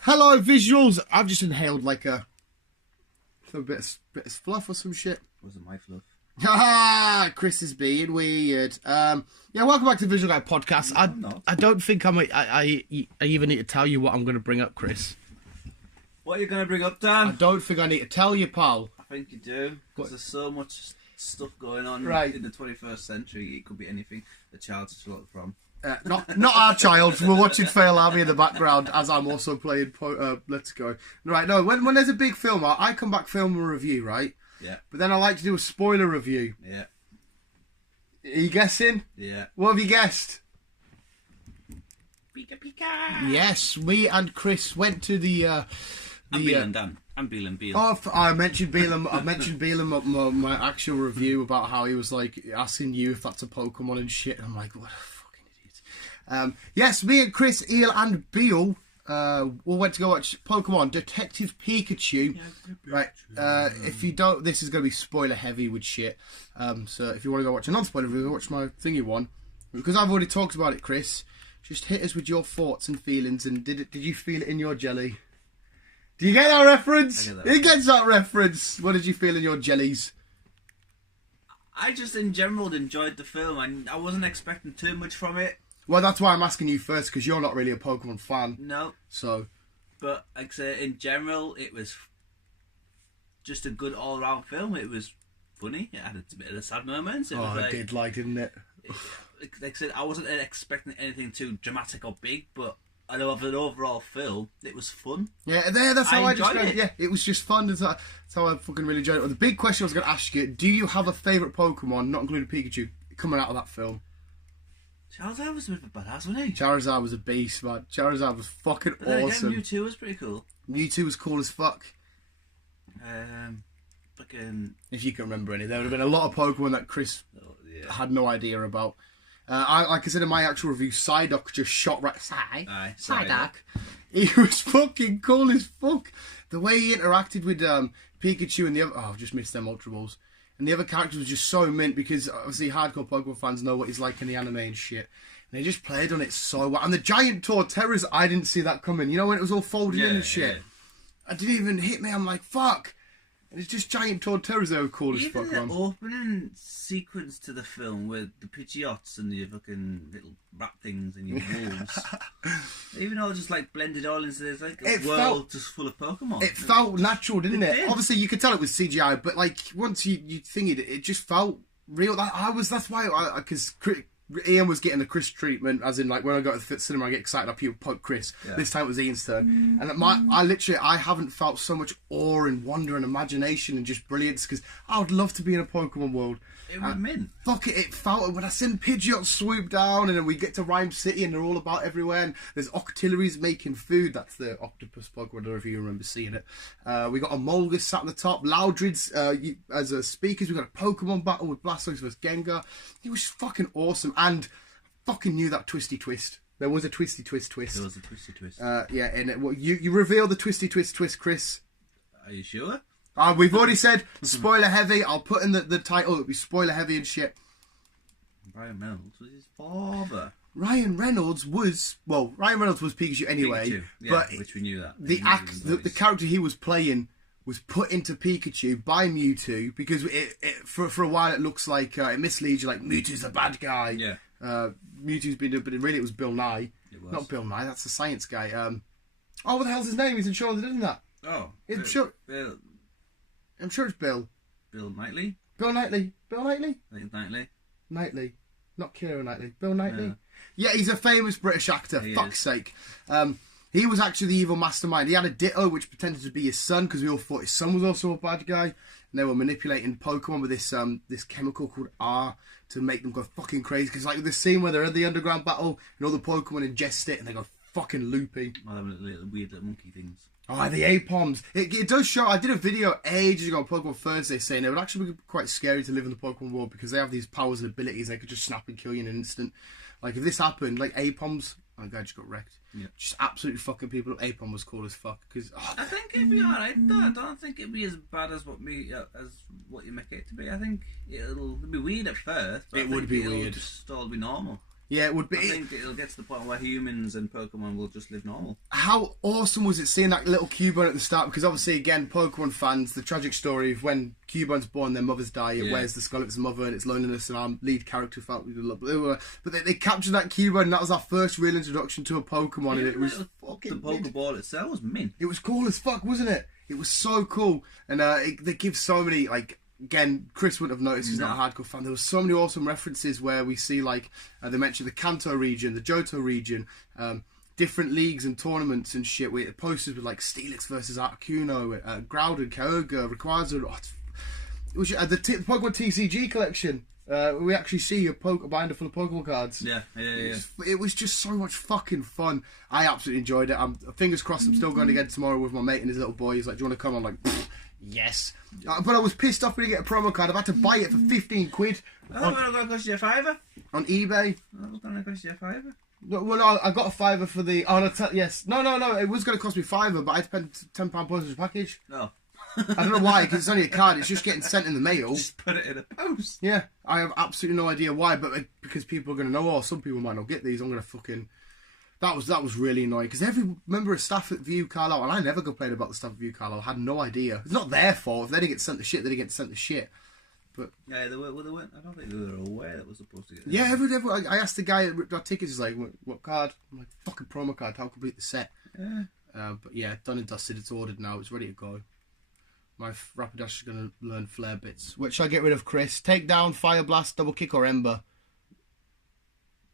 Hello, visuals. I've just inhaled like a bit of fluff or some shit. Wasn't my fluff. Ah, Chris is being weird. Yeah, welcome back to the Visual Guy Podcast. I don't think I even need to tell you what I'm going to bring up, Chris. What are you going to bring up, Dan? I don't think I need to tell you, pal. I think you do, because there's so much stuff going on in the 21st century. It could be anything the child's to look from. Not our child. We're watching Fail Army in the background as I'm also playing Let's Go. Right, no, when there's a big film, I come back, film a review, right? Yeah. But then I like to do a spoiler review. Yeah. Are you guessing? Yeah. What have you guessed? Pika. Yes, me and Chris went to the... I'm Beal and Dan. I'm Beal and Beal. Oh, I mentioned Beal. I mentioned Beal in my actual review about how he was like asking you if that's a Pokemon and shit. And I'm like, what a fucking idiot. Yes, me and Chris, Eel and Beal all went to go watch Pokemon Detective Pikachu. Right. If you don't, this is going to be spoiler heavy with shit. So if you want to go watch a non-spoiler review, watch my thingy one. Because I've already talked about it, Chris. Just hit us with your thoughts and feelings. And did you feel it in your jelly? Do you get that reference? He gets that reference. What did you feel in your jellies? I just, in general, enjoyed the film. I wasn't expecting too much from it. Well, that's why I'm asking you first, because you're not really a Pokemon fan. No. So. But, like I say, in general, it was just a good all-round film. It was funny. It had a bit of the sad moments. It was didn't it? Like I said, I wasn't expecting anything too dramatic or big, but... I know of an overall film, it was fun. Yeah, that's how I enjoyed it. Yeah, it was just fun. That's how I fucking really enjoyed it. Well, the big question I was going to ask you, do you have a favourite Pokemon, not including Pikachu, coming out of that film? Charizard was a bit of a badass, wasn't he? Charizard was a beast, man. Charizard was fucking awesome. Again, Mewtwo was pretty cool. Mewtwo was cool as fuck. Fucking... If you can remember any. There would have been a lot of Pokemon that Chris had no idea about. Like I said in my actual review, Psyduck just shot right... Psyduck. He was fucking cool as fuck. The way he interacted with Pikachu and the other... Oh, I've just missed them Ultra Balls. And the other characters was just so mint because obviously hardcore Pokemon fans know what he's like in the anime and shit. And they just played on it so well. And the giant Torterras, I didn't see that coming. You know when it was all folded in and shit? Yeah. It didn't even hit me. I'm like, fuck. And it's just giant Torterras that were cool as fuck, man. Even the opening sequence to the film with the Pidgeots and the fucking little rat things and your wolves. Even though it just like blended all into this like a world just full of Pokemon. It felt natural, didn't it? Obviously you could tell it was CGI, but like once you thingied it, it just felt real. That's why because Ian was getting the Chris treatment, as in like when I go to the cinema I get excited, I poke Chris. Yeah. This time it was Ian's turn. And I haven't felt so much awe and wonder and imagination and just brilliance because I would love to be in a Pokemon world. It would mean. Fuck it felt when I seen Pidgeot swoop down and then we get to Rhyme City and they're all about everywhere and there's Octilleries making food. That's the octopus Pokemon, I don't know if you remember seeing it. We got a Molgus sat on the top, Loudrids as speakers, we got a Pokemon battle with Blastoise versus Gengar. It was fucking awesome and I fucking knew that Twisty Twist. There was a Twisty Twist. There was a Twisty Twist. Yeah, and you revealed the Twisty Twist, Chris. Are you sure? We've already said spoiler heavy. I'll put in the title. It'll be spoiler heavy and shit. Ryan Reynolds was his father. Ryan Reynolds was Pikachu anyway. Pikachu, yeah, but which we knew that. The character he was playing was put into Pikachu by Mewtwo because for a while it looks like it misleads you like Mewtwo's the bad guy. Yeah. Mewtwo's been, but really it was Bill Nye. It was. Not Bill Nye. That's the science guy. What the hell's his name? He's in Shaun of the Dead, isn't that? Oh. I'm sure it's Bill. Bill Knightley? Bill Knightley. Bill Knightley? I think Knightley. Knightley. Not Keira Knightley. Bill Knightley. Yeah, he's a famous British actor. Fuck's sake. He was actually the evil mastermind. He had a Ditto, which pretended to be his son, because we all thought his son was also a bad guy. And they were manipulating Pokemon with this chemical called R to make them go fucking crazy. Because like the scene where they're in the underground battle and all the Pokemon ingest it and they go fucking loopy. Well, them little weird little monkey things. Oh, the Apoms. It does show. I did a video ages ago on Pokemon Thursday saying it would actually be quite scary to live in the Pokemon world because they have these powers and abilities. They could just snap and kill you in an instant. Like, if this happened, like Apoms... Oh, my God, just got wrecked. Yeah. Just absolutely fucking people up. Apom was cool as fuck. Cause, I think it'd be alright though. I don't think it'd be as bad as what you make it to be. I think it'll be weird at first. But it would be weird. It'll just all be normal. Yeah, it would be. I think it'll get to the point where humans and Pokemon will just live normal. How awesome was it seeing that little Cubone at the start? Because obviously, again, Pokemon fans, the tragic story of when Cubone's born, their mothers die, it wears the skull of its mother and its loneliness, and our lead character felt but they captured that Cubone, and that was our first real introduction to a Pokemon, and it was fucking... The Pokeball itself was mint. It was cool as fuck, wasn't it? It was so cool. And they give so many, like... Again, Chris wouldn't have noticed, he's not a hardcore fan. There were so many awesome references where we see, like, they mentioned the Kanto region, the Johto region, different leagues and tournaments and shit, with posters with, like, Steelix versus Articuno, Groudon, Kyogre, Rayquaza. It was the Pokemon TCG collection. We actually see a binder full of Pokemon cards. Yeah. It was just so much fucking fun. I absolutely enjoyed it. Fingers crossed I'm still going again tomorrow with my mate and his little boy. He's like, do you want to come? I'm like... Yes. But I was pissed off when I get a promo card. I've had to buy it for 15 quid. Oh, it was going to cost you a fiver? On eBay. That was going to cost you a fiver? No, well, no, I got a fiver for the... Oh, no, yes. No. It was going to cost me fiver, but I spent £10 postage package. No. I don't know why, because it's only a card. It's just getting sent in the mail. Just put it in a post. Yeah. I have absolutely no idea why, but because people are going to know, or some people might not get these, I'm going to fucking... That was really annoying, because every member of staff at View Carlisle, and I never complained about the staff at View Carlisle, had no idea. It's not their fault. If they didn't get sent the shit, they didn't get sent the shit. But yeah, they weren't. I don't think they were aware that was supposed to get. Yeah, I asked the guy that ripped our tickets. He's like, "What card?" I'm like, "Fucking promo card. How complete the set?" Yeah. But yeah, done and dusted. It's ordered now. It's ready to go. My Rapidash is going to learn flare bits. Which I get rid of, Chris? Take down, Fire Blast, Double Kick, or Ember?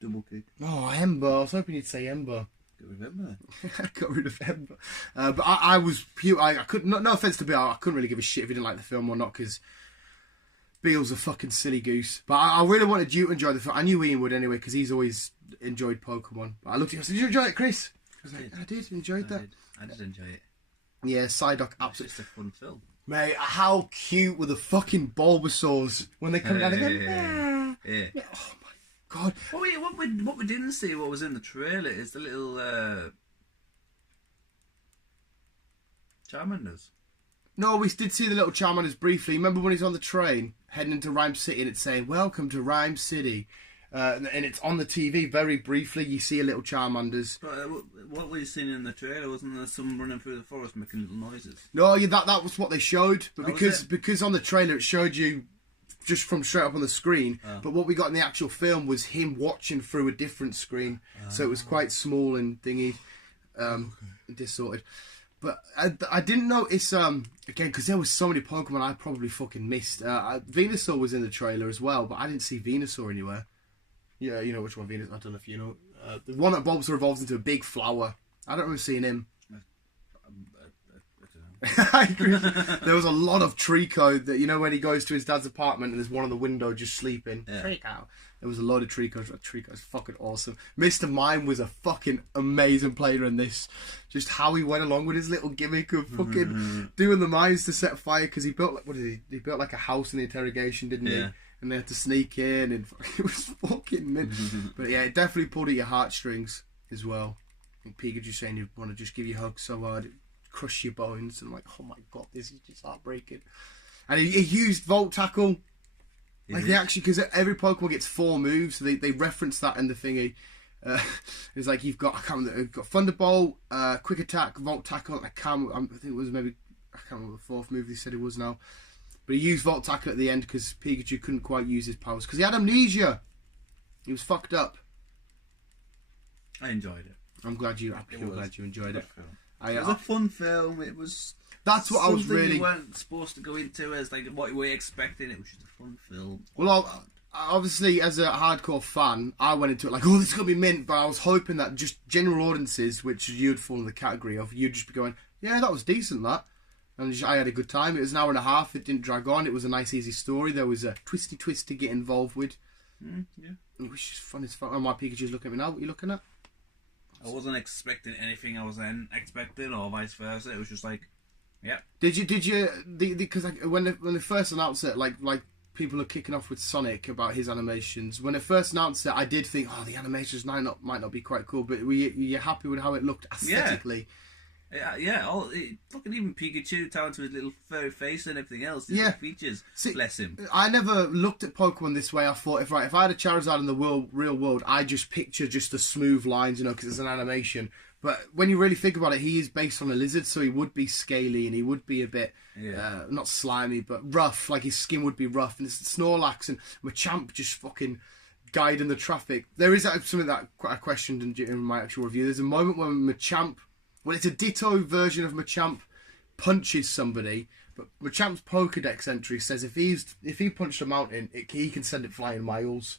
Double Kick. Oh, Ember. I was hoping you'd say Ember. Get rid of Ember. I got rid of Ember. But I was pure. I couldn't. No offense to Bill, I couldn't really give a shit if he didn't like the film or not, because Beale's a fucking silly goose. But I really wanted you to enjoy the film. I knew Ian would anyway, because he's always enjoyed Pokemon. But I looked at him and said, "Did you enjoy it, Chris?" I was like, "I did. Enjoyed that." I did enjoy it. Yeah, Psyduck, absolutely. It's just a fun film. Mate, how cute were the fucking Bulbasaurs when they come down again? Yeah. Oh my God. What we didn't see, what was in the trailer, is the little Charmanders. No, we did see the little Charmanders briefly. Remember when he's on the train heading into Rhyme City and it's saying, "Welcome to Rhyme City." And it's on the TV very briefly. You see a little Charmanders. But what we seen in the trailer, wasn't there someone running through the forest making little noises? No, yeah, that was what they showed. But because on the trailer it showed you just from straight up on the screen. Oh. But what we got in the actual film was him watching through a different screen. Oh. So it was quite small and thingy, distorted. But I didn't notice, again, because there was so many Pokemon I probably fucking missed. Venusaur was in the trailer as well, but I didn't see Venusaur anywhere. Yeah, you know which one Venus. I don't know if you know. The one that Bulbasaur evolves into a big flower. I don't remember seeing him. I agree. There was a lot of Trico that, you know, when he goes to his dad's apartment and there's one on the window just sleeping. Yeah. Trico. There was a lot of Tricos. Trico's fucking awesome. Mr. Mime was a fucking amazing player in this. Just how he went along with his little gimmick of fucking doing the mines to set fire, because he built like, he built like a house in the interrogation, didn't he? And they had to sneak in, and it was fucking mint. But yeah, it definitely pulled at your heartstrings as well. And Pikachu saying you want to just give you hugs so hard, it crush your bones. And I'm like, oh my God, this is just heartbreaking. And he used Volt Tackle. Like they actually, because every Pokemon gets 4 moves, so they reference that in the thingy. It's like you've got, I can't remember, you've got Thunderbolt, Quick Attack, Volt Tackle. I think it was maybe, I can't remember the 4th move they said it was now. But he used Volt Tackle at the end because Pikachu couldn't quite use his powers because he had amnesia. He was fucked up. I enjoyed it. I'm glad you enjoyed it. It was a fun film. It was. That's what I was really. You weren't supposed to go into as like what you were expecting. It was just a fun film. Well, obviously, as a hardcore fan, I went into it like, oh, this is gonna be mint. But I was hoping that just general audiences, which you'd fall in the category of, you'd just be going, yeah, that was decent, that. And I had a good time. It was an hour and a half. It didn't drag on. It was a nice, easy story. There was a twisty twist to get involved with. Yeah. It was just fun as fuck. Oh, my Pikachu's looking at me now. What are you looking at? I wasn't expecting anything I was then expecting, or vice versa. It was just like, yeah. Did you? Because when they first announced it, like people are kicking off with Sonic about his animations. When they first announced it, I did think, oh, the animations might not be quite cool. But were you happy with how it looked aesthetically? Yeah. Look at even Pikachu down to his little furry face and everything else. Yeah. Features. See, bless him. I never looked at Pokemon this way. I thought if I had a Charizard in the real world, I just picture just the smooth lines, because it's an animation. But when you really think about it, he is based on a lizard, so he would be scaly and he would be a bit not slimy, but rough. Like his skin would be rough, and it's Snorlax and Machamp just fucking guiding the traffic. There is something that I questioned in my actual review. There's a moment when Machamp. Well, it's a ditto version of Machamp punches somebody, but Machamp's Pokedex entry says if he punched a mountain, he can send it flying miles.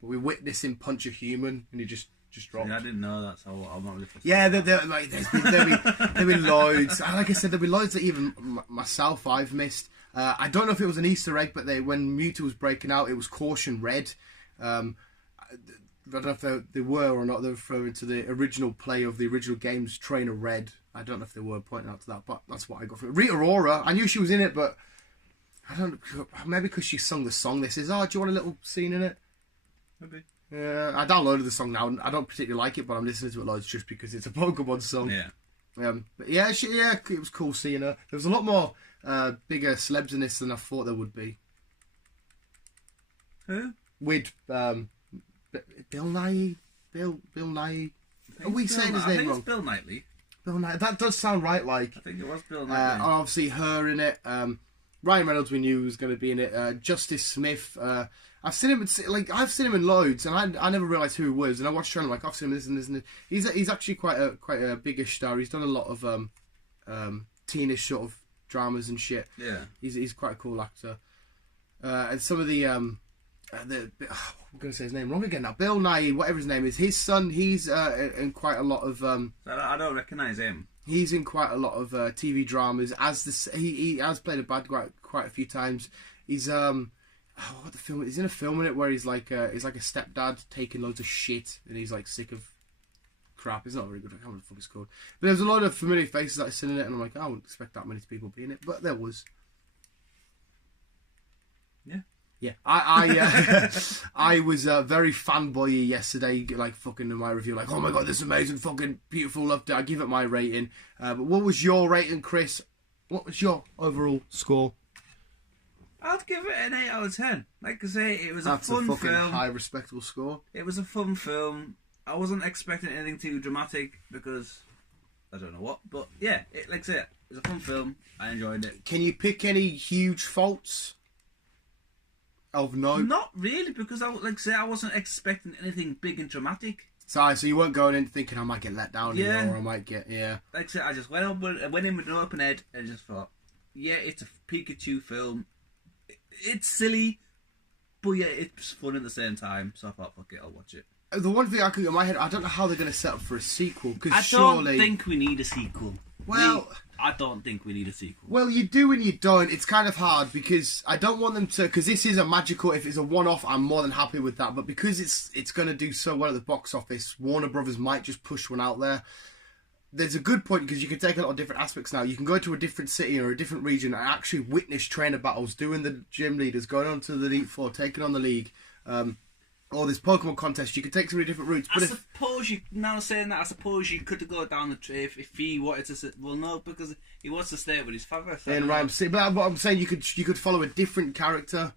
But we witness him punch a human, and he just dropped. Yeah, I didn't know that, so I'm not really. Yeah, there'll be loads. Like I said, there'll be loads that even myself I've missed. I don't know if it was an Easter egg, but when Mewtwo was breaking out, it was Caution Red. I don't know if they were or not. They're referring to the original play of the original games, Trainer Red. I don't know if they were pointing out to that, but that's what I got from it. Rita Ora, I knew she was in it, but I don't. Maybe because she sung the song. This is. Oh, do you want a little scene in it? Maybe. I downloaded the song now, and I don't particularly like it, but I'm listening to it loads just because it's a Pokemon song. Yeah. But yeah, it was cool seeing her. There was a lot more bigger celebs in this than I thought there would be. Who? With Bill Nye. Bill Nye. Are we saying his name wrong? I think it's Bill Knightley. Bill Nye. That does sound right. Like I think it was Bill Knightley. Obviously, her in it. Ryan Reynolds, we knew was going to be in it. Justice Smith. I've seen him in loads, and I never realised who he was. And I watched him I've seen him this and this and this. He's actually quite a biggish star. He's done a lot of teenish sort of dramas and shit. Yeah, he's quite a cool actor. And some of I'm going to say his name wrong again now. Bill Nye, whatever his name is, his son. He's in quite a lot of. I don't recognise him. He's in quite a lot of TV dramas. He has played a bad guy quite a few times. He's what the film? He's in a film in it where he's like a stepdad taking loads of shit and he's like sick of crap. It's not very good. I can't remember what the fuck it's called. But there's a lot of familiar faces that I've seen in it, and I'm like, I wouldn't expect that many people to be in it, but there was. Yeah, I was very fanboy yesterday, like fucking in my review, like, oh my god, this amazing, fucking beautiful, loved it. I give it my rating. But what was your rating, Chris? What was your overall score? I'd give it an 8 out of 10. Like I say, it was That's a fun a fucking film. high, respectable score. It was a fun film. I wasn't expecting anything too dramatic because I don't know what, but yeah, like I say, it was a fun film. I enjoyed it. Can you pick any huge faults? Of note? Not really, because I wasn't expecting anything big and dramatic. So you weren't going in thinking I might get let down here, or I might get Like I said, I just went in with an open head and just thought, yeah, it's a Pikachu film. It's silly, but yeah, it's fun at the same time. So I thought, fuck it, I'll watch it. The one thing I could get in my head, I don't know how they're going to set up for a sequel. Because I don't think we need a sequel. Well, I don't think we need a sequel. Well, you do and you don't. It's kind of hard because I don't want them to. Because this is a magical. If it's a one-off, I'm more than happy with that. But because it's going to do so well at the box office, Warner Brothers might just push one out there. There's a good point because you can take a lot of different aspects now. You can go to a different city or a different region and actually witness trainer battles, doing the gym leaders, going on to the Elite Four, taking on the league. Or this Pokemon contest, you could take so many different routes. But now saying that, I suppose you could go down the tree if he wanted to. Well, no, because he wants to stay with his father. So but what I'm saying, you could follow a different character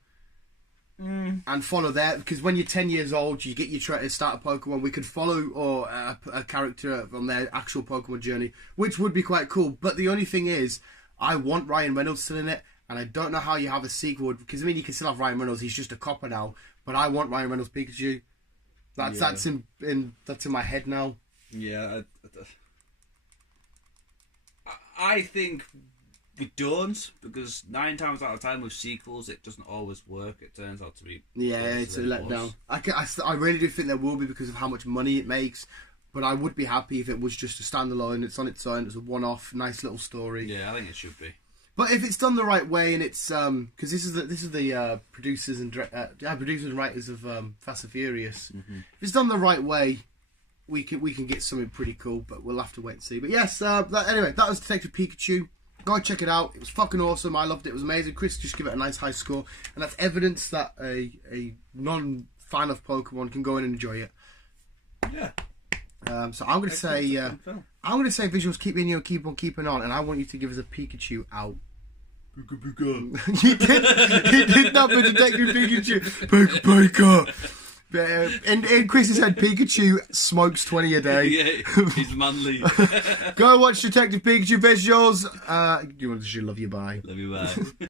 and follow that. Because when you're 10 years old, you get your try to start a Pokemon. We could follow a character on their actual Pokemon journey, which would be quite cool. But the only thing is, I want Ryan Reynolds still in it, and I don't know how you have a sequel. Because I mean, you can still have Ryan Reynolds. He's just a copper now. But I want Ryan Reynolds Pikachu. That's in my head now. Yeah, I think we don't, because 9 times out of 10 with sequels it doesn't always work. It turns out to be it's a letdown. I really do think there will be because of how much money it makes. But I would be happy if it was just a standalone. It's on its own. It's a one-off, nice little story. Yeah, I think it should be. But if it's done the right way, and it's because this is the producers and writers of Fast and Furious. Mm-hmm. If it's done the right way, we can get something pretty cool, but we'll have to wait and see. But yes, anyway, that was Detective Pikachu. Go and check it out. It was fucking awesome. I loved it. It was amazing. Chris just give it a nice high score, and that's evidence that a non-fan of Pokemon can go in and enjoy it. Yeah. So I'm gonna say visuals keep on keeping on, and I want you to give us a Pikachu out. Pika. He did that for Detective Pikachu. Pika. In Chris's head, Pikachu smokes 20 a day. Yeah, he's manly. Go watch Detective Pikachu visuals. You want to love you, bye. Love you, bye.